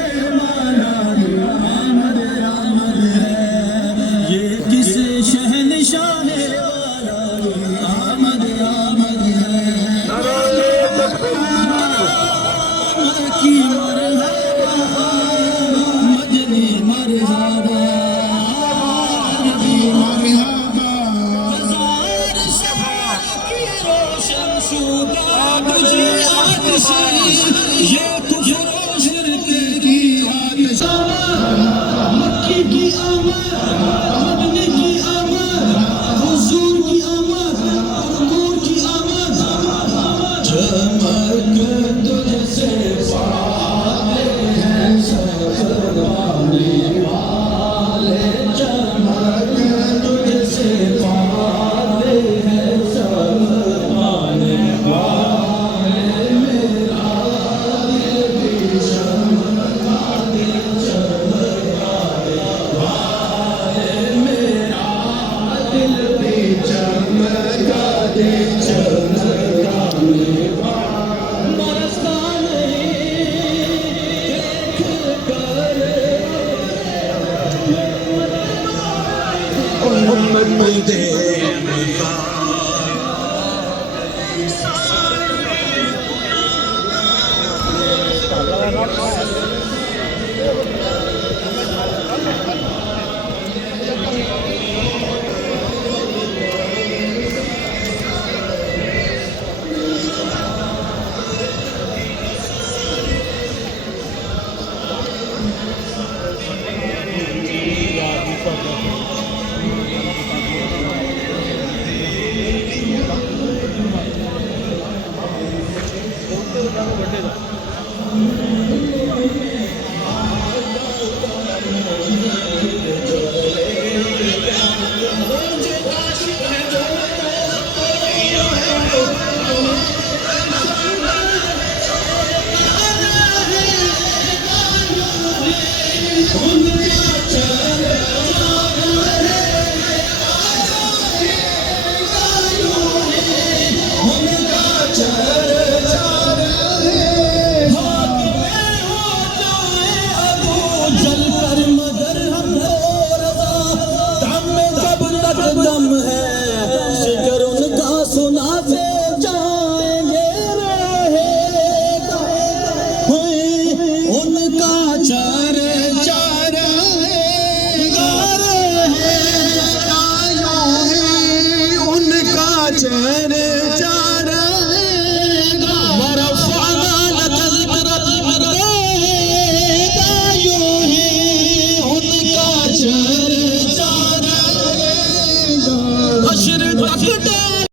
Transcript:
है माना आमद आमद है। ये किस शहनशाह वाला आमद आमद है। की मरहबा मजनी मरहबा ये कुफर शिरक की आतिश मक्की की आमद मदनी की आमद हुजूर की आमद नूर की आमद चमक तुझसे पाले हैं सब पाने वाले चमक तुझसे पाले हैं सब पाने वाले मेरा दिल भी चमका दे चमका दे वाले मेरा दिल भी चमका दे चमका दे बरसाने देख कर उम्मत दे